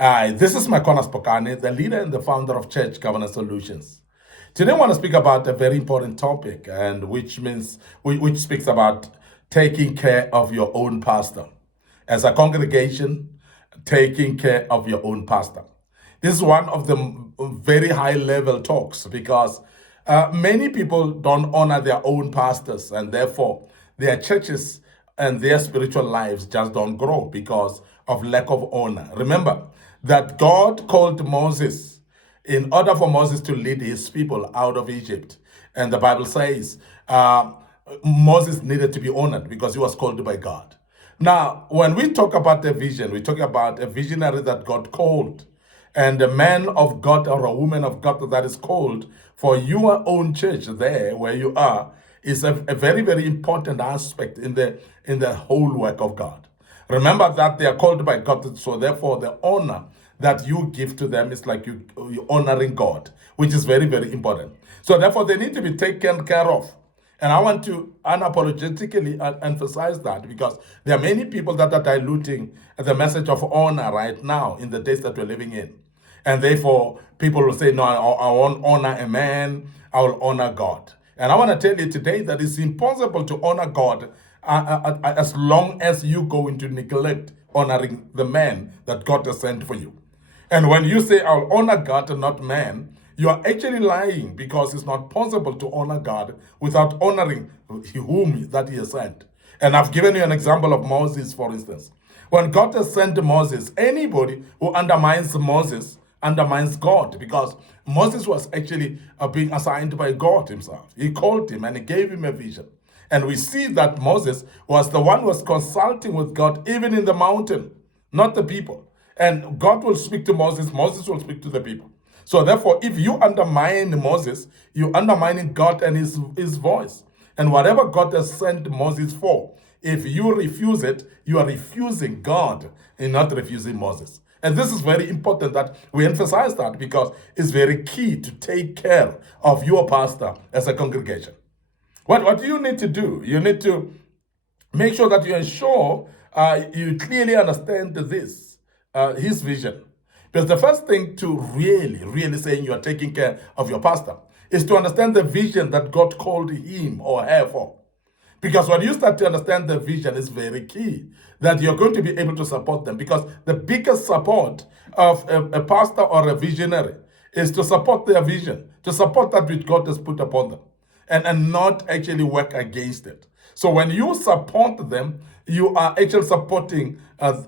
This is MIcornus, Phokane, the leader and the founder of Church Governance Solutions. Today, I want to speak about a very important topic, and which speaks about taking care of your own pastor. As a congregation, taking care of your own pastor. This is one of the very high level talks because many people don't honor their own pastors, and therefore their churches and their spiritual lives just don't grow because of lack of honor. Remember that God called Moses in order for Moses to lead his people out of Egypt. And the Bible says Moses needed to be honored because he was called by God. Now, when we talk about a vision, we talk about a visionary that God called, and a man of God or a woman of God that is called for your own church there where you are is a very, very important aspect in the whole work of God. Remember that they are called by God, so therefore the honor that you give to them is like you honoring God, which is very, very important. So therefore they need to be taken care of. And I want to unapologetically emphasize that because there are many people that are diluting the message of honor right now in the days that we're living in. And therefore, people will say, no, I won't honor a man, I will honor God. And I want to tell you today that it's impossible to honor God as long as you go into neglect honoring the man that God has sent for you. And when you say, I'll honor God and not man, you are actually lying because it's not possible to honor God without honoring whom that he has sent. And I've given you an example of Moses, for instance. When God has sent Moses, anybody who undermines Moses undermines God because Moses was actually being assigned by God himself. He called him and he gave him a vision. And we see that Moses was the one who was consulting with God even in the mountain, not the people. And God will speak to Moses, Moses will speak to the people. So therefore, if you undermine Moses, you're undermining God and his voice. And whatever God has sent Moses for, if you refuse it, you are refusing God and not refusing Moses. And this is very important that we emphasize that because it's very key to take care of your pastor as a congregation. What do you need to do? You need to make sure that you ensure you clearly understand his vision. Because the first thing to really saying you are taking care of your pastor is to understand the vision that God called him or her for. Because when you start to understand the vision, it's very key that you're going to be able to support them. Because the biggest support of a pastor or a visionary is to support their vision, to support that which God has put upon them, and not actually work against it. So when you support them, you are actually supporting,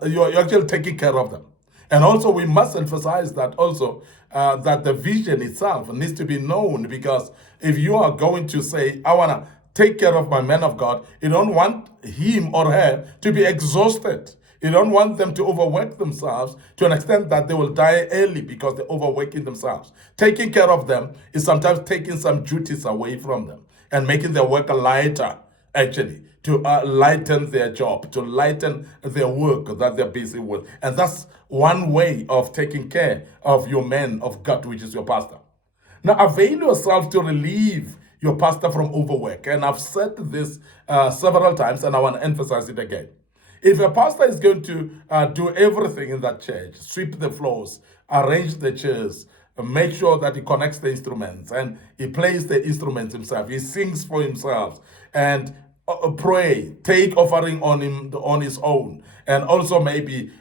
you're actually taking care of them. And also we must emphasize that also that the vision itself needs to be known, because if you are going to say, I want to take care of my man of God, you don't want him or her to be exhausted. You don't want them to overwork themselves to an extent that they will die early because they're overworking themselves. Taking care of them is sometimes taking some duties away from them and making their work lighter, actually, to lighten their job, to lighten their work that they're busy with. And that's one way of taking care of your man of God, which is your pastor. Now, avail yourself to relieve your pastor from overwork. And I've said this several times, and I want to emphasize it again. If a pastor is going to do everything in that church, sweep the floors, arrange the chairs, make sure that he connects the instruments, and he plays the instruments himself, he sings for himself, and pray, take offering on his own, and also maybe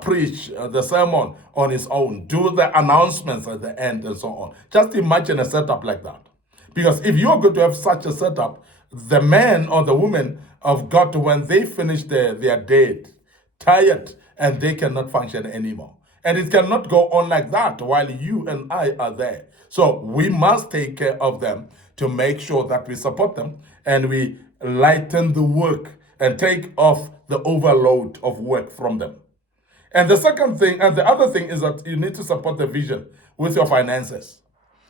preach the sermon on his own, do the announcements at the end, and so on. Just imagine a setup like that. Because if you're going to have such a setup, the man or the woman of God, when they finish they are dead, tired, and they cannot function anymore. And it cannot go on like that while you and I are there. So we must take care of them to make sure that we support them and we lighten the work and take off the overload of work from them. And the second thing, and the other thing is that you need to support the vision with your finances.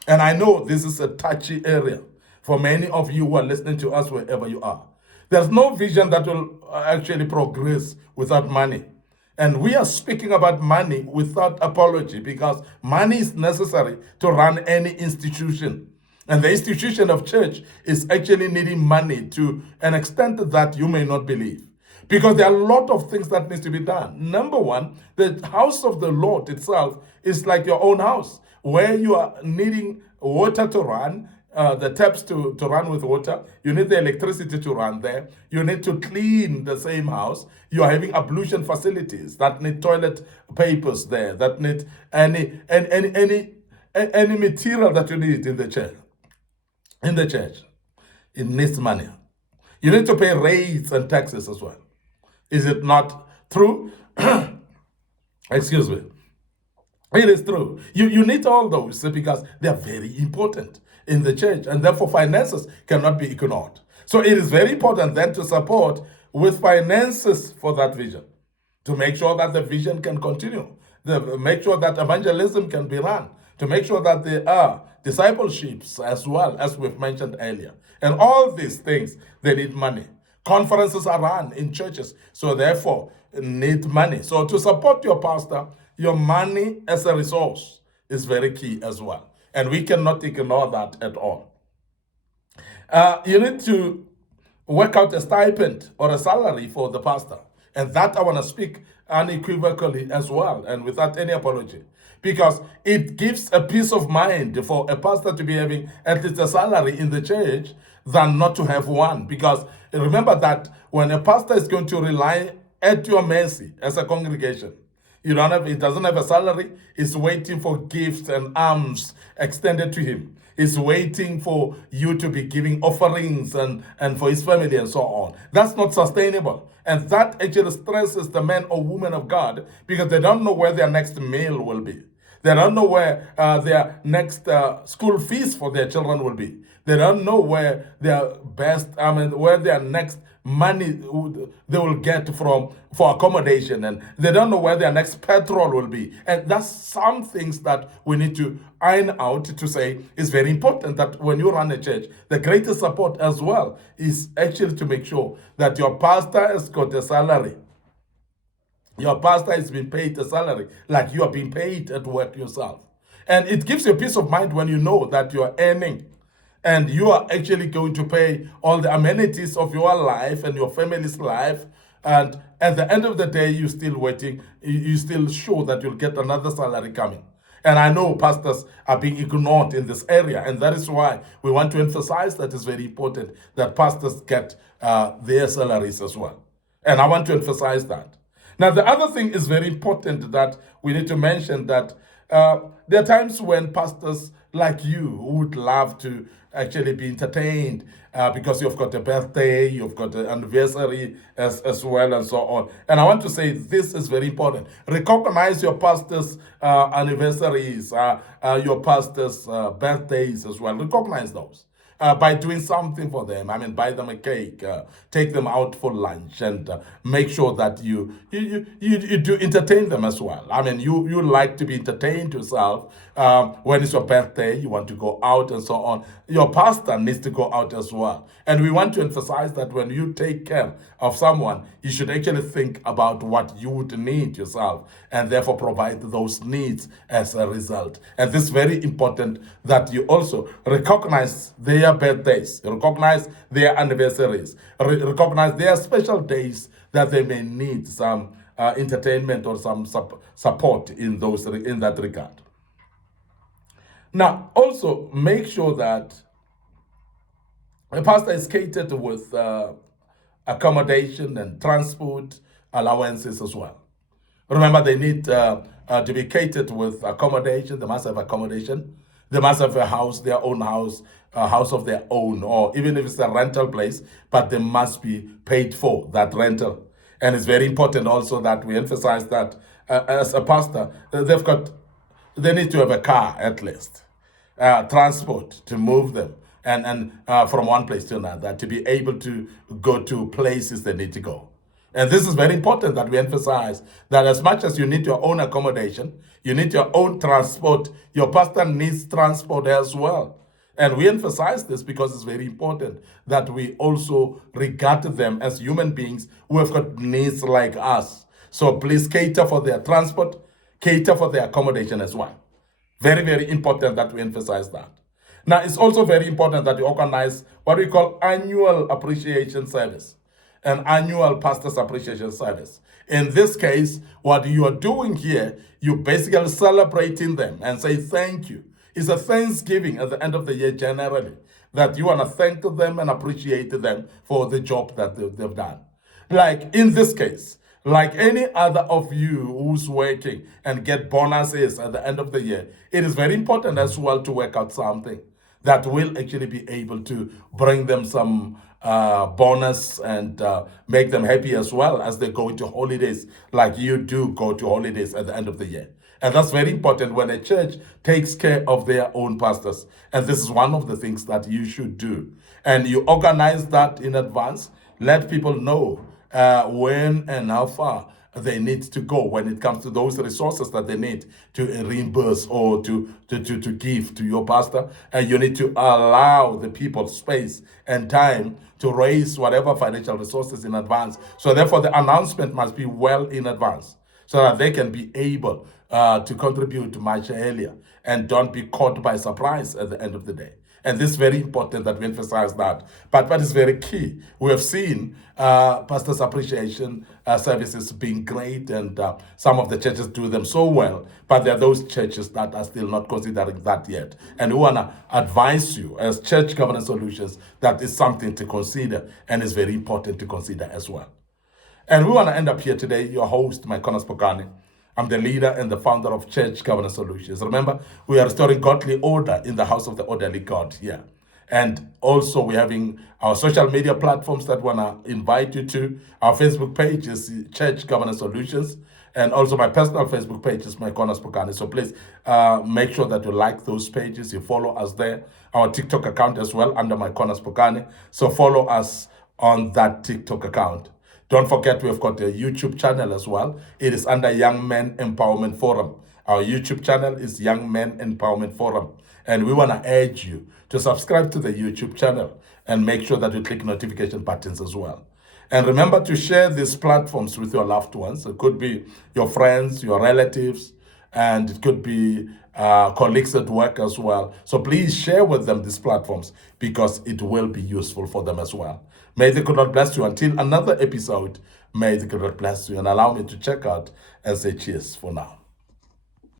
And I know this is a touchy area for many of you who are listening to us wherever you are. There's no vision that will actually progress without money. And we are speaking about money without apology because money is necessary to run any institution. And the institution of church is actually needing money to an extent that you may not believe. because there are a lot of things that needs to be done. Number one, the house of the Lord itself is like your own house, where you are needing water to run, the taps to run with water. You need the electricity to run there. You need to clean the same house. You are having ablution facilities that need toilet papers there, that need any material that you need in the church. In the church, it needs money. You need to pay rates and taxes as well. Is it not true? Excuse me. It is true. You need all those because they are very important in the church, and therefore finances cannot be ignored. So it is very important then to support with finances for that vision, to make sure that the vision can continue, to make sure that evangelism can be run, to make sure that there are discipleships as well, as we've mentioned earlier. And all these things, they need money. Conferences are run in churches, so therefore need money. So to support your pastor, your money as a resource is very key as well. And we cannot ignore that at all. You need to work out a stipend or a salary for the pastor. And that I want to speak unequivocally as well, and without any apology. Because it gives a peace of mind for a pastor to be having at least a salary in the church than not to have one. Because remember that when a pastor is going to rely at your mercy as a congregation, it doesn't have a salary. It's waiting for gifts and arms extended to him. It's waiting for you to be giving offerings and for his family and so on. That's not sustainable. And that actually stresses the men or women of God, because they don't know where their next meal will be. They don't know where their next school fees for their children will be. They don't know where where their next money they will get for accommodation, and they don't know where their next petrol will be. And that's some things that we need to iron out to say is very important, that when you run a church, the greatest support as well is actually to make sure that your pastor has got a salary. Your pastor is being paid a salary like you are being paid at work yourself. And it gives you peace of mind when you know that you are earning and you are actually going to pay all the amenities of your life and your family's life. And at the end of the day, you're still waiting. You're still sure that you'll get another salary coming. And I know pastors are being ignored in this area. And that is why we want to emphasize that it's very important that pastors get their salaries as well. And I want to emphasize that. Now, the other thing is very important that we need to mention, that there are times when pastors like you would love to actually be entertained because you've got a birthday, you've got an anniversary as well, and so on. And I want to say this is very important. Recognize your pastor's anniversaries, your pastor's birthdays as well. Recognize those. By doing something for them. Buy them a cake, take them out for lunch, and make sure that you do entertain them as well. You like to be entertained yourself. When it's your birthday, you want to go out and so on. Your pastor needs to go out as well. And we want to emphasize that when you take care of someone, you should actually think about what you would need yourself, and therefore provide those needs as a result. And this is very important, that you also recognize their birthdays, recognize their anniversaries, recognize their special days that they may need some entertainment or some support in that regard. Now, also make sure that a pastor is catered with accommodation and transport allowances as well. Remember, they need to be catered with accommodation. They must have accommodation. They must have a house, their own house, a house of their own, or even if it's a rental place, but they must be paid for that rental. And it's very important also that we emphasize that as a pastor, they need to have a car at least, transport to move them and from one place to another, to be able to go to places they need to go. And this is very important that we emphasize that as much as you need your own accommodation, you need your own transport, your pastor needs transport as well. And we emphasize this because it's very important that we also regard them as human beings who have got needs like us. So please cater for their transport, cater for their accommodation as well. Very, very important that we emphasize that. Now, it's also very important that you organize what we call annual appreciation service. an annual Pastor's Appreciation Service. In this case, what you are doing here, you're basically celebrating them and say thank you. It's a Thanksgiving at the end of the year generally, that you want to thank them and appreciate them for the job that they've done. Like in this case, like any other of you who's working and get bonuses at the end of the year, it is very important as well to work out something that will actually be able to bring them some bonus and make them happy as well as they go into holidays, like you do go to holidays at the end of the year. And that's very important when a church takes care of their own pastors. And this is one of the things that you should do. And you organize that in advance, let people know when and how far they need to go when it comes to those resources that they need to reimburse or to give to your pastor. And you need to allow the people space and time to raise whatever financial resources in advance. So therefore, the announcement must be well in advance so that they can be able to contribute much earlier and don't be caught by surprise at the end of the day. And this is very important that we emphasize that. But what is very key, we have seen pastors' appreciation services being great, and some of the churches do them so well, but there are those churches that are still not considering that yet. And we want to advise you as Church Governance Solutions that is something to consider and is very important to consider as well. And we want to end up here today, your host, MIcornus Phokane. I'm the leader and the founder of Church Governance Solutions. Remember, we are restoring godly order in the house of the orderly God here. And also we're having our social media platforms that we want to invite you to. Our Facebook page is Church Governance Solutions. And also my personal Facebook page is MIcornus Phokane. So please make sure that you like those pages. You follow us there. Our TikTok account as well under MIcornus Phokane. So follow us on that TikTok account. Don't forget, we've got a YouTube channel as well. It is under Young Men Empowerment Forum. Our YouTube channel is Young Men Empowerment Forum. And we want to urge you to subscribe to the YouTube channel and make sure that you click notification buttons as well. And remember to share these platforms with your loved ones. It could be your friends, your relatives, and it could be colleagues at work as well. So please share with them these platforms because it will be useful for them as well. May the good Lord bless you. Until another episode, may the good Lord bless you. And allow me to check out and say cheers for now.